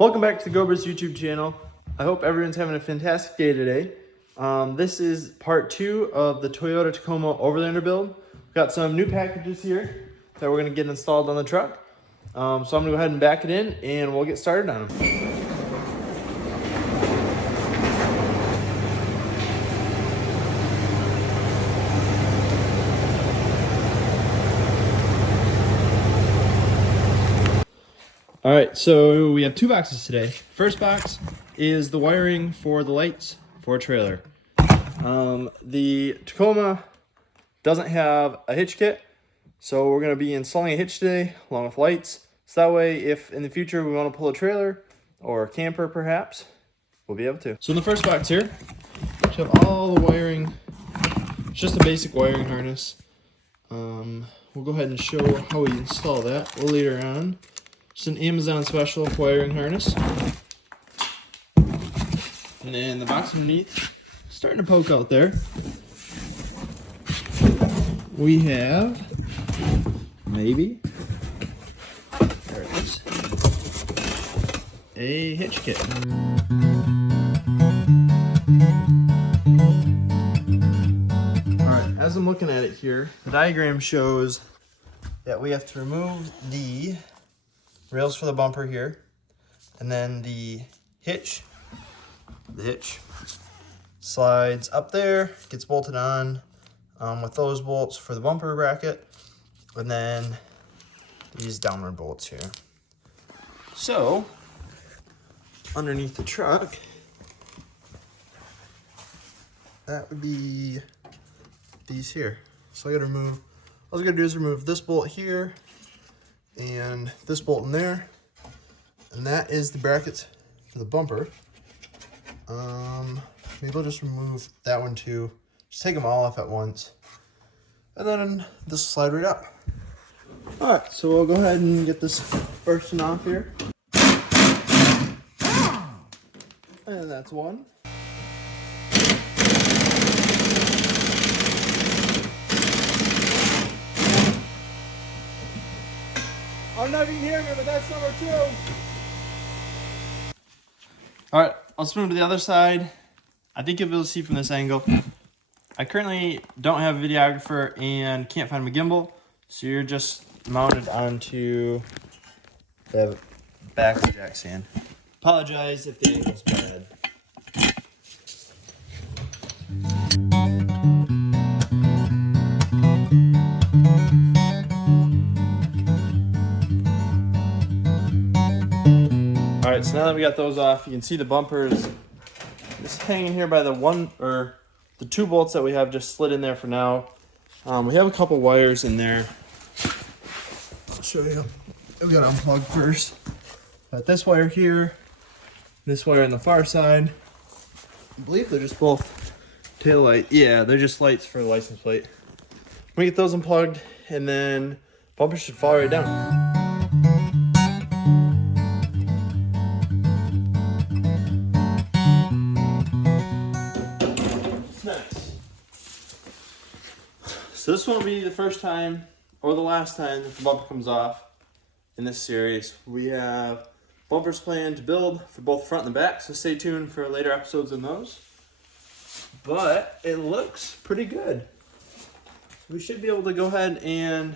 Welcome back to the Gobers YouTube channel. I hope everyone's having a fantastic day today. This is part 2 of the Toyota Tacoma Overlander build. We've got some new packages here that we're going to get installed on the truck. So I'm going to go ahead and back it in and we'll get started on them. All right, so we have two boxes today. First box is the wiring for the lights for a trailer. The Tacoma doesn't have a hitch kit, so we're going to be installing a hitch today along with lights. So that way, if in the future we want to pull a trailer or a camper perhaps, we'll be able to. So in the first box here, we have all the wiring. It's just a basic wiring harness. We'll go ahead and show how we install that later on. Just an Amazon special wiring harness. And then the box underneath, starting to poke out there. We have, maybe, there it is, a hitch kit. Alright, as I'm looking at it here, the diagram shows that we have to remove the rails for the bumper here, and then the hitch slides up there, gets bolted on with those bolts for the bumper bracket, and then these downward bolts here. So underneath the truck, that would be these here. So I gotta remove, all I gotta do is remove this bolt here and this bolt in there, and that is the brackets for the bumper. Maybe I'll just remove that one too. Just take them all off at once, and then this will slide right up. All right, so we'll go ahead and get this first one off here, and that's one. I don't know if you can hear me, but that's number 2. All right, let's move to the other side. I think you'll be able to see from this angle. I currently don't have a videographer and can't find my gimbal, so you're just mounted onto the back of the jack stand. Apologize if the angle's bad. All right, so now that we got those off, you can see the bumpers just hanging here by the 2 bolts that we have just slid in there for now. We have a couple wires in there. I'll show you. We gotta unplug first. Got this wire here, this wire on the far side. I believe they're just both tail light. Yeah, they're just lights for the license plate. We get those unplugged, and then bumpers should fall right down. So this won't be the first time or the last time that the bumper comes off in this series. We have bumpers planned to build for both front and the back, so stay tuned for later episodes on those. But it looks pretty good. We should be able to go ahead and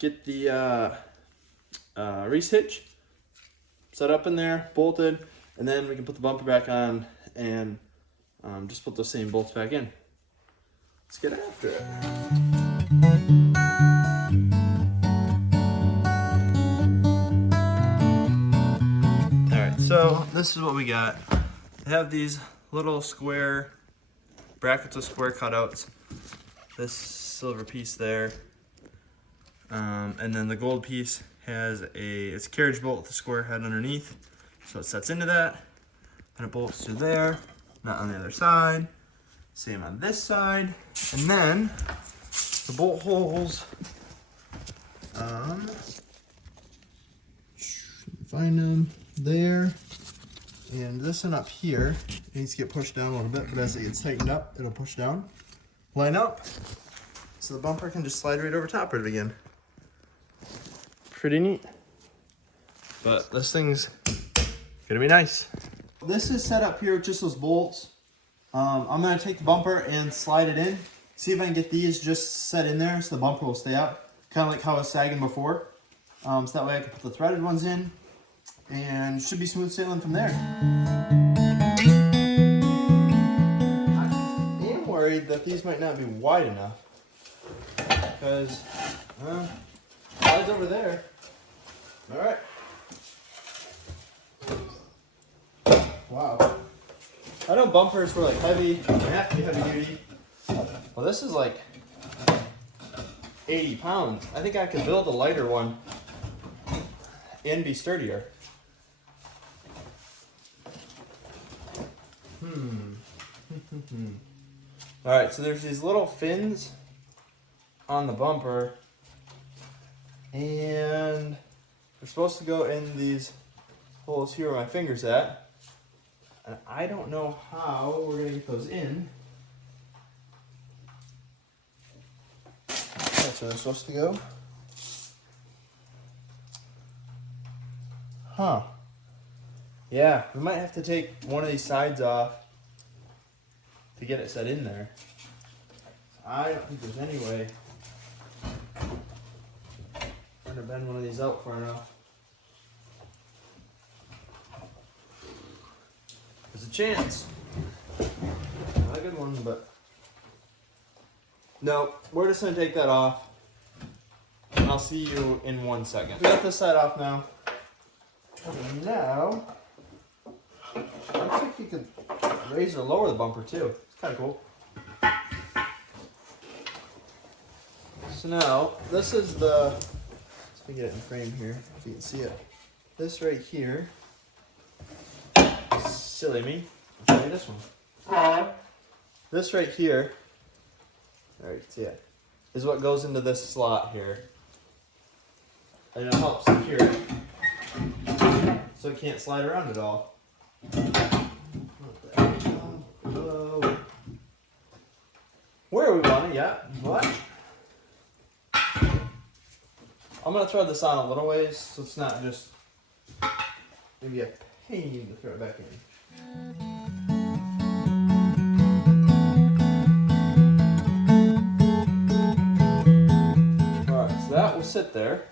get the Reese hitch set up in there, bolted, and then we can put the bumper back on and just put those same bolts back in. Let's get after it. All right, so this is what we got. They have these little square brackets with square cutouts. This silver piece there, and then the gold piece has it's a carriage bolt with a square head underneath, so it sets into that, and it bolts to there, not on the other side. Same on this side, and then the bolt holes, find them there, and this one up here needs to get pushed down a little bit, but as it gets tightened up, it'll push down, line up, so the bumper can just slide right over top of it again. Pretty neat. but this thing's gonna be nice. This is set up here with just those bolts. I'm gonna take the bumper and slide it in. See if I can get these just set in there so the bumper will stay up. Kind of like how I was sagging before. So that way I can put the threaded ones in and should be smooth sailing from there. I am worried that these might not be wide enough because slide's over there. All right. Wow. I know bumpers were like heavy, they have to be heavy duty. Well, this is like 80 pounds. I think I could build a lighter one and be sturdier. Alright, so there's these little fins on the bumper, and they're supposed to go in these holes here where my finger's at. And I don't know how we're going to get those in. That's where they're supposed to go. Huh. Yeah, we might have to take one of these sides off to get it set in there. I don't think there's any way. I'm trying to bend one of these out far enough. There's a chance. Not a good one, but no, we're just gonna take that off. And I'll see you in 1 second. We got this side off now. And now, looks like you could raise or lower the bumper too. It's kind of cool. So now, this is the, let's get it in frame here, if you can see it. This right here, silly me, I'll show you this one. This right here, there you can see it, is what goes into this slot here. And it helps secure it, so it can't slide around at all. Whoa. Where we want it, yeah, but I'm going to throw this on a little ways so it's not just maybe a pain to throw it back in. Alright, so that will sit there.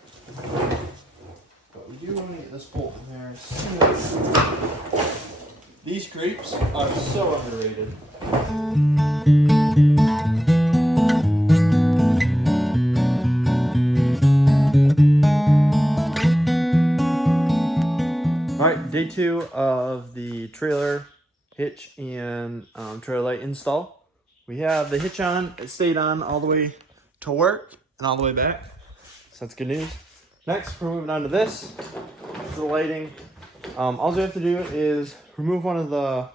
But we do want to get this bolt in there soon. These grapes are so underrated. Alright, day 2 of the trailer hitch and trailer light install. We have the hitch on. It stayed on all the way to work and all the way back. So that's good news. Next, we're moving on to this. This is the lighting. All we have to do is remove one of the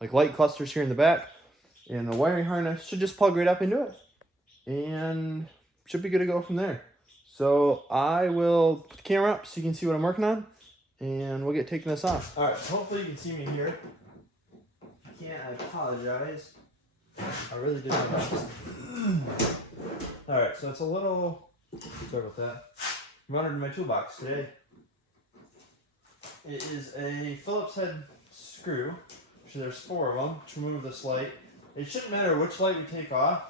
like light clusters here in the back, and the wiring harness should just plug right up into it, and should be good to go from there. So I will put the camera up so you can see what I'm working on, and we'll get taking this off. All right, hopefully you can see me here. If you can't, I apologize. I really did my best. All right, so it's a little, sorry about that. Mounted in my toolbox today. It is a Phillips head screw. So there's 4 of them to remove this light. It shouldn't matter which light we take off.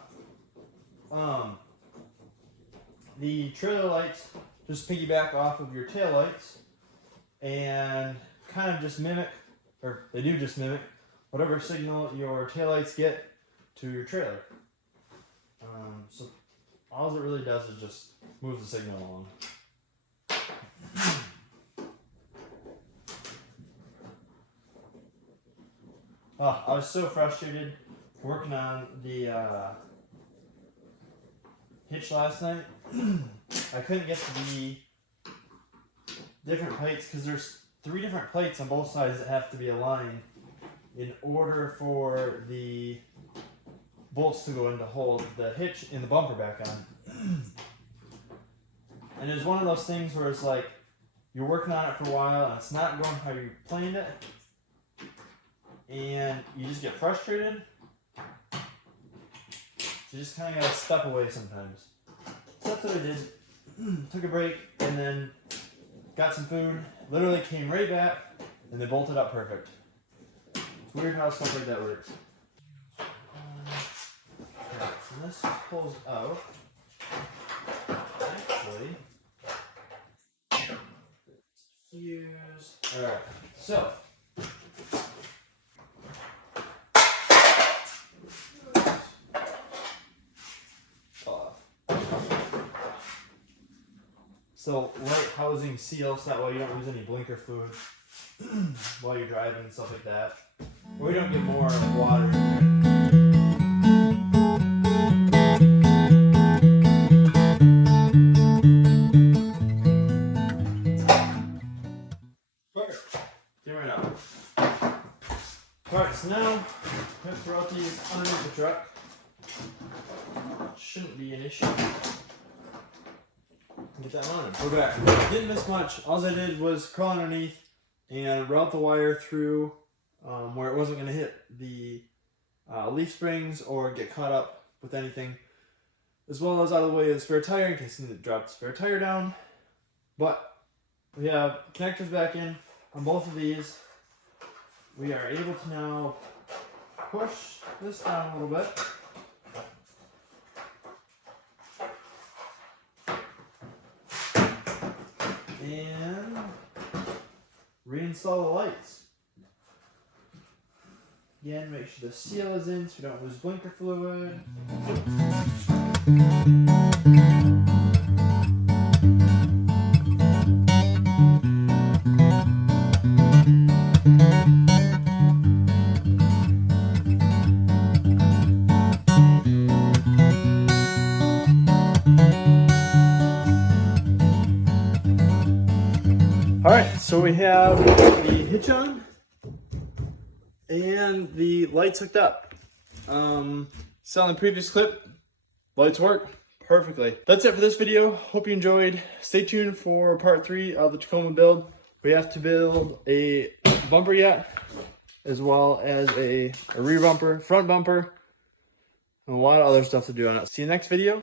The trailer lights just piggyback off of your tail lights and kind of just mimic, or they do just mimic, whatever signal your tail lights get to your trailer. So all it really does is just move the signal along. Oh, I was so frustrated working on the hitch last night. I couldn't get to the different plates because there's 3 different plates on both sides that have to be aligned in order for the bolts to go in to hold the hitch and the bumper back on. And it's one of those things where it's like you're working on it for a while and it's not going how you planned it, and you just get frustrated. You just kind of gotta step away sometimes. So that's what I did. Took a break, and then got some food, literally came right back, and they bolted up perfect. It's weird how stuff like that works. Okay, so this pulls out. Actually, fuse. Alright, so. So light housing seal, so that way you don't lose any blinker fluid while you're driving and stuff like that. Or you don't get more water in there. Perfect. Get right out. Alright, so now I'm going to throw out these underneath the truck. Shouldn't be an issue. Get that on. We're back. Didn't miss much. All I did was crawl underneath and route the wire through where it wasn't going to hit the leaf springs or get caught up with anything, as well as out of the way of the spare tire in case you need to drop the spare tire down. But we have connectors back in on both of these. We are able to now push this down a little bit. And reinstall the lights. Again, make sure the seal is in so we don't lose blinker fluid. Alright, so we have the hitch on and the lights hooked up. So on the previous clip, lights work perfectly. That's it for this video. Hope you enjoyed. Stay tuned for part 3 of the Tacoma build. We have to build a bumper yet, as well as a rear bumper, front bumper, and a lot of other stuff to do on it. See you next video.